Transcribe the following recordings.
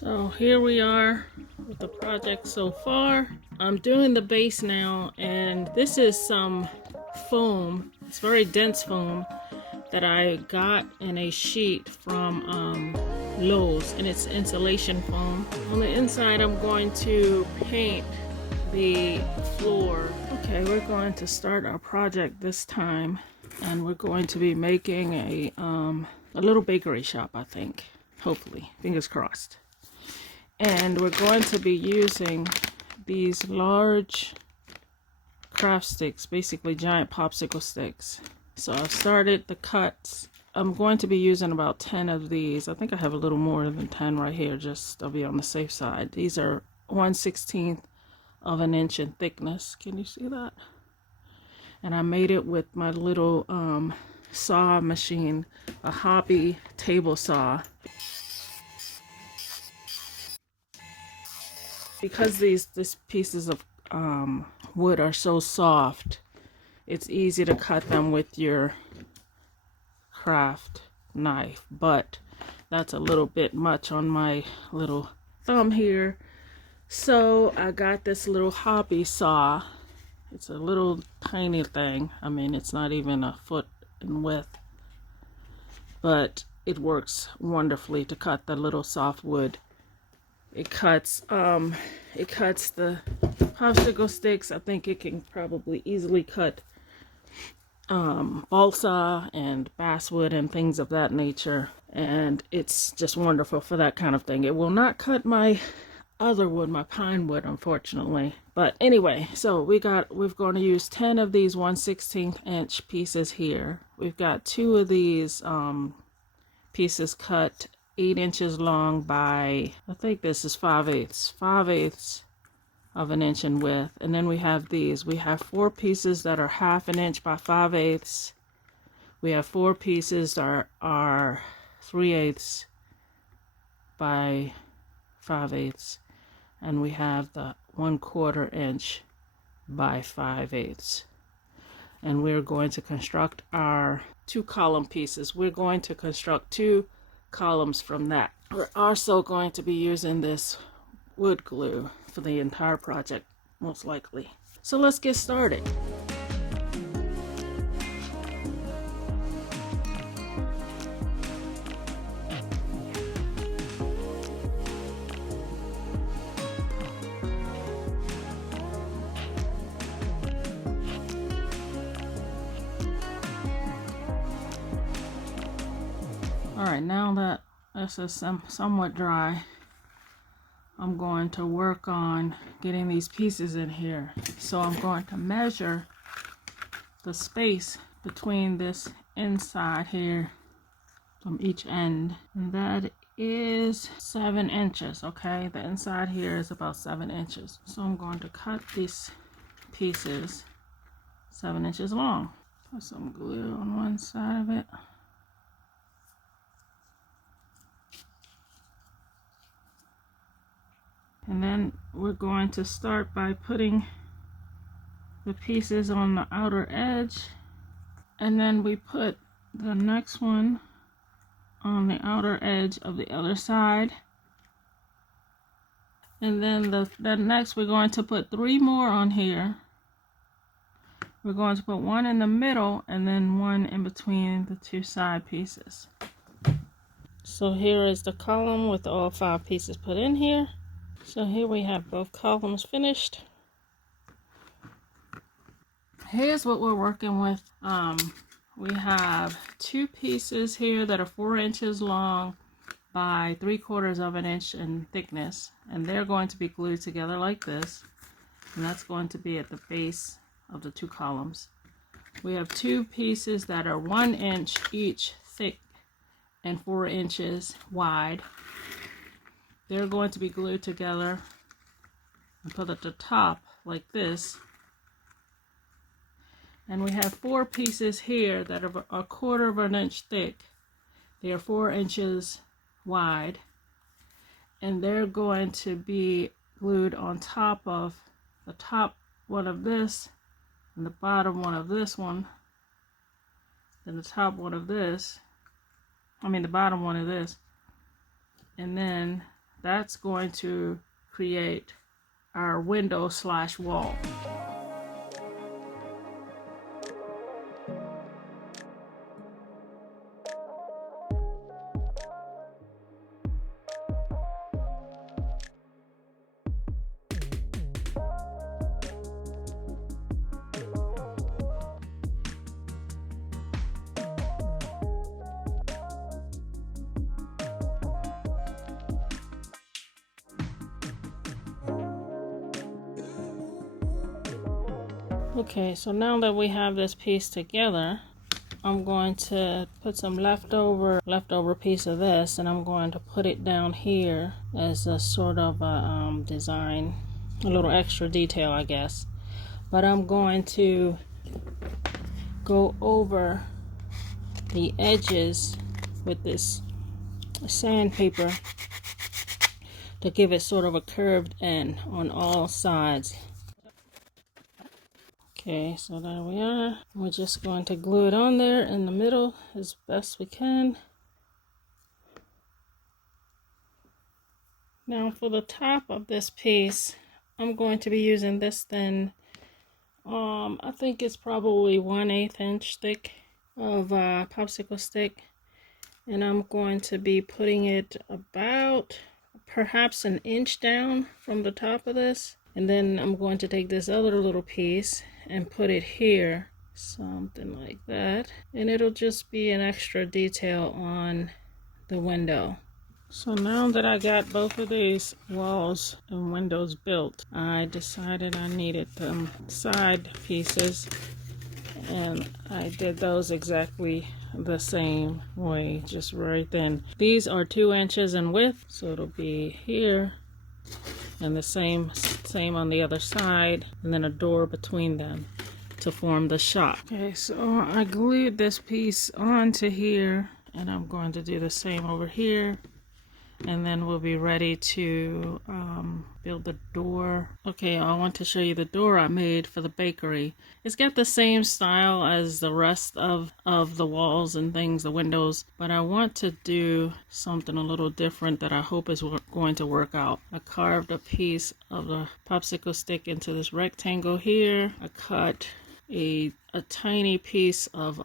So here we are with the project so far. I'm doing the base now, and this is some foam. It's very dense foam that I got in a sheet from Lowe's, and it's insulation foam. On the inside, I'm going to paint the floor. Okay, we're going to start our project this time, and we're going to be making a little bakery shop, I think. Hopefully, fingers crossed. And we're going to be using these large craft sticks, basically giant popsicle sticks. So I've started the cuts. I'm going to be using about 10 of these. I think I have a little more than 10 right here, just I'll be on the safe side. These are 1/16 of an inch in thickness. Can you see that? And I made it with my little saw machine, a hobby table saw. Because these pieces of wood are so soft, it's easy to cut them with your craft knife, but that's a little bit much on my little thumb here. So I got this little hobby saw. It's a little tiny thing. I mean, it's not even a foot in width, but it works wonderfully to cut the little soft wood. It cuts the popsicle sticks. I think it can probably easily cut balsa and basswood and things of that nature. And it's just wonderful for that kind of thing. It will not cut my other wood, my pine wood, unfortunately. But anyway, so we're going to use 10 of these 1/16 inch pieces here. We've got 2 of these pieces cut 8 inches long by, I think this is 5/8 of an inch in width. And then we have these. We have 4 pieces that are 1/2 an inch by 5/8. We have 4 pieces that are 3/8 by 5/8. And we have the 1/4 inch by 5/8. And we're going to construct our 2 column pieces. We're going to construct 2 columns from that. We're also going to be using this wood glue for the entire project, most likely. So let's get started. Alright, now that this is somewhat dry, I'm going to work on getting these pieces in here. So I'm going to measure the space between this inside here from each end. And that is 7 inches, okay? The inside here is about 7 inches. So I'm going to cut these pieces 7 inches long. Put some glue on one side of it. And then we're going to start by putting the pieces on the outer edge, and then we put the next one on the outer edge of the other side, and then the next we're going to put 3 more on here. We're going to put 1 in the middle and then 1 in between the 2 side pieces. So here is the column with all 5 pieces put in here. So here we have both columns finished. Here's what we're working with. We have 2 pieces here that are 4 inches long by 3/4 of an inch in thickness, and they're going to be glued together like this, and that's going to be at the base of the 2 columns. We have 2 pieces that are 1 inch each thick and 4 inches wide. They're going to be glued together and put at the top like this. And we have 4 pieces here that are 1/4 of an inch thick. They are 4 inches wide. And they're going to be glued on top of the top one of this, and the bottom one of this one, then the top one of this, the bottom one of this, and then that's going to create our window slash wall. Okay, so now that we have this piece together, I'm going to put some leftover piece of this, and I'm going to put it down here as a sort of a design, a little extra detail, I guess. But I'm going to go over the edges with this sandpaper to give it sort of a curved end on all sides. Okay, so there we are. We're just going to glue it on there in the middle as best we can. Now for the top of this piece, I'm going to be using this thin, I think it's probably 1/8 inch thick of popsicle stick. And I'm going to be putting it about perhaps an inch down from the top of this. And then I'm going to take this other little piece and put it here, something like that, and it'll just be an extra detail on the window. So now that I got both of these walls and windows built, I decided I needed them side pieces, and I did those exactly the same way, just very thin. These are 2 inches in width, so it'll be here, and the same on the other side, and then a door between them to form the shop. Okay, so I glued this piece onto here, and I'm going to do the same over here, and then we'll be ready to build the door. Okay, I want to show you the door I made for the bakery. It's got the same style as the rest of the walls and things, the windows, but I want to do something a little different that I hope is going to work out. I carved a piece of the popsicle stick into this rectangle here. I cut a tiny piece of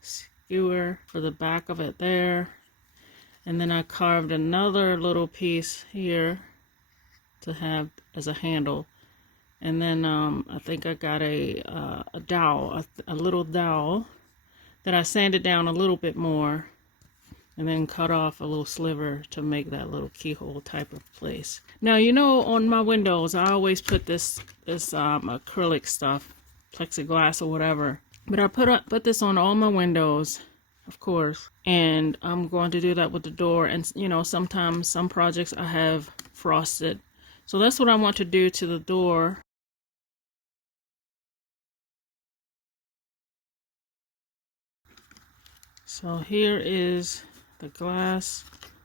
skewer for the back of it there. And then I carved another little piece here to have as a handle. And then I think I got a dowel, a little dowel that I sanded down a little bit more, and then cut off a little sliver to make that little keyhole type of place. Now, you know, on my windows, I always put this acrylic stuff, plexiglass or whatever. But I put this on all my windows, of course, and I'm going to do that with the door. And you know, sometimes some projects I have frosted, so that's what I want to do to the door. So here is the glass.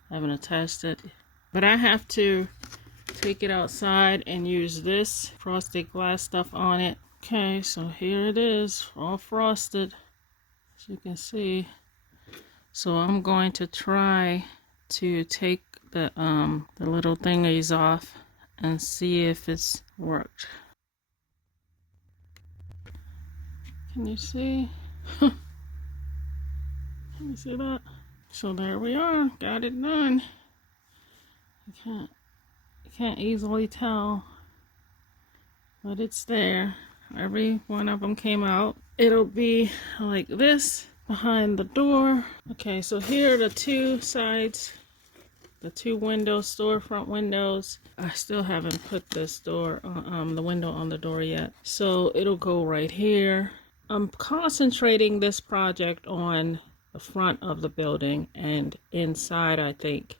I haven't attached it, but I have to take it outside and use this frosted glass stuff on it. Okay, so here it is, all frosted, as you can see. So I'm going to try to take the little thingies off and see if it's worked. Can you see? Can you see that? So there we are, got it done. You can't easily tell, but it's there. Every one of them came out. It'll be like this behind the door. Okay, so here are the 2 sides, the 2 windows, storefront windows. I still haven't put this door, the window on the door yet. So it'll go right here. I'm concentrating this project on the front of the building and inside, I think,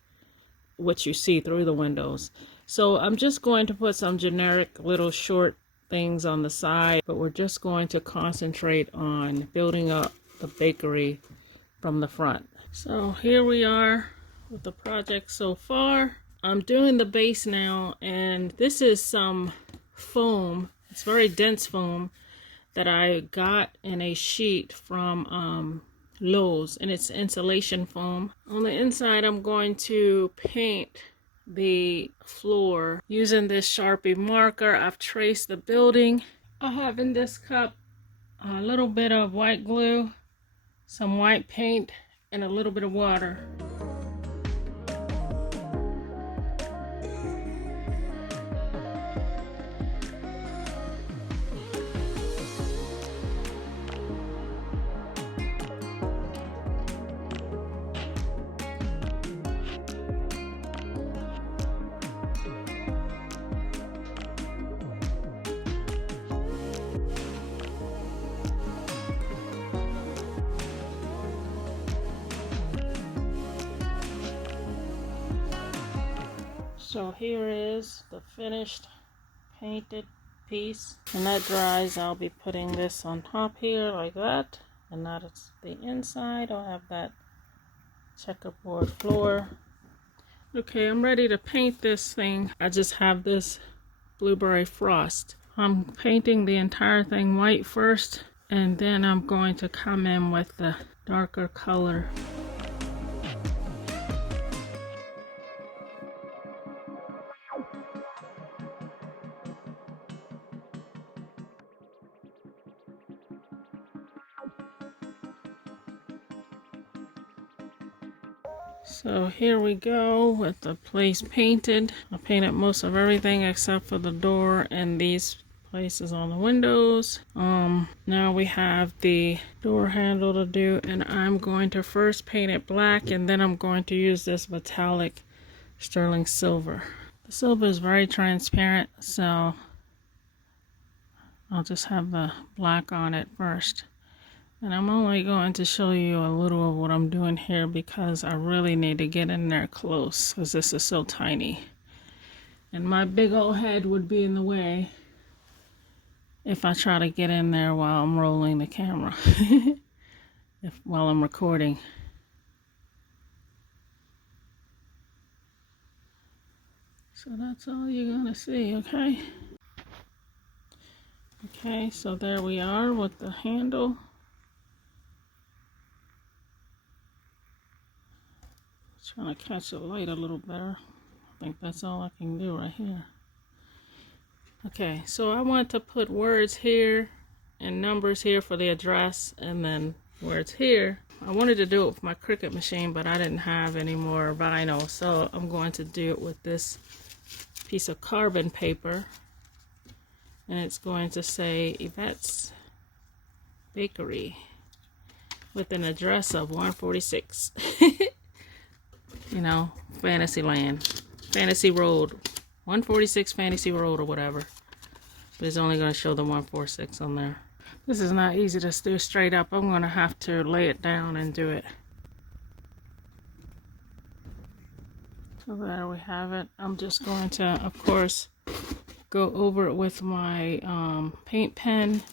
what you see through the windows. So I'm just going to put some generic little short things on the side, but we're just going to concentrate on building up the bakery from the front. So here we are with the project so far. I'm doing the base now, and this is some foam. It's very dense foam that I got in a sheet from Lowe's, and it's insulation foam. On the inside, I'm going to paint the floor using this Sharpie marker. I've traced the building. I have in this cup a little bit of white glue, some white paint, and a little bit of water. So here is the finished painted piece. When that dries, I'll be putting this on top here like that. And that's the inside. I'll have that checkerboard floor. Okay, I'm ready to paint this thing. I just have this blueberry frost. I'm painting the entire thing white first, and then I'm going to come in with the darker color. So here we go with the place painted. I painted most of everything except for the door and these places on the windows. Now we have the door handle to do, and I'm going to first paint it black, and then I'm going to use this metallic sterling silver. The silver is very transparent, so I'll just have the black on it first. And I'm only going to show you a little of what I'm doing here because I really need to get in there close because this is so tiny. And my big old head would be in the way if I try to get in there while I'm rolling the camera, while I'm recording. So that's all you're gonna see, okay? Okay, so there we are with the handle. Trying to catch the light a little better. I think that's all I can do right here. Okay, so I want to put words here and numbers here for the address, and then words here. I wanted to do it with my Cricut machine, but I didn't have any more vinyl, so I'm going to do it with this piece of carbon paper, and it's going to say Yvette's Bakery with an address of 146. You know, Fantasyland, Fantasy Road, 146 Fantasy Road or whatever. But it's only going to show the 146 on there. This is not easy to do straight up. I'm going to have to lay it down and do it. So there we have it. I'm just going to, of course, go over it with my paint pen,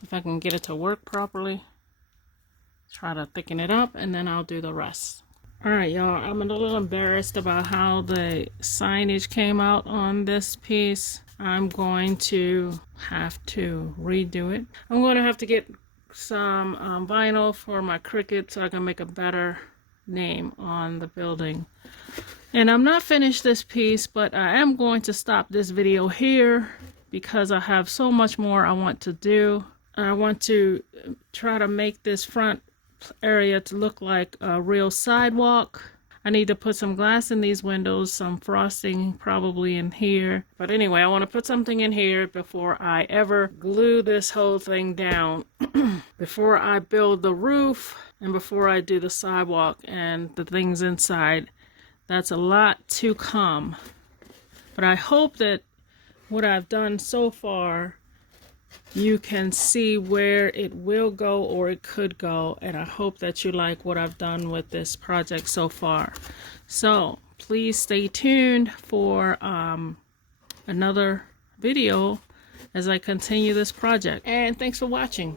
if I can get it to work properly. Try to thicken it up, and then I'll do the rest. Alright, y'all, I'm a little embarrassed about how the signage came out on this piece. I'm going to have to redo it. I'm going to have to get some vinyl for my Cricut so I can make a better name on the building. And I'm not finished this piece, but I am going to stop this video here because I have so much more I want to do. I want to try to make this front area to look like a real sidewalk. I need to put some glass in these windows, some frosting probably in here. But anyway, I want to put something in here before I ever glue this whole thing down. Before I build the roof and before I do the sidewalk and the things inside. That's a lot to come. But I hope that what I've done so far, you can see where it will go or it could go, and I hope that you like what I've done with this project so far. So please stay tuned for another video as I continue this project, and thanks for watching.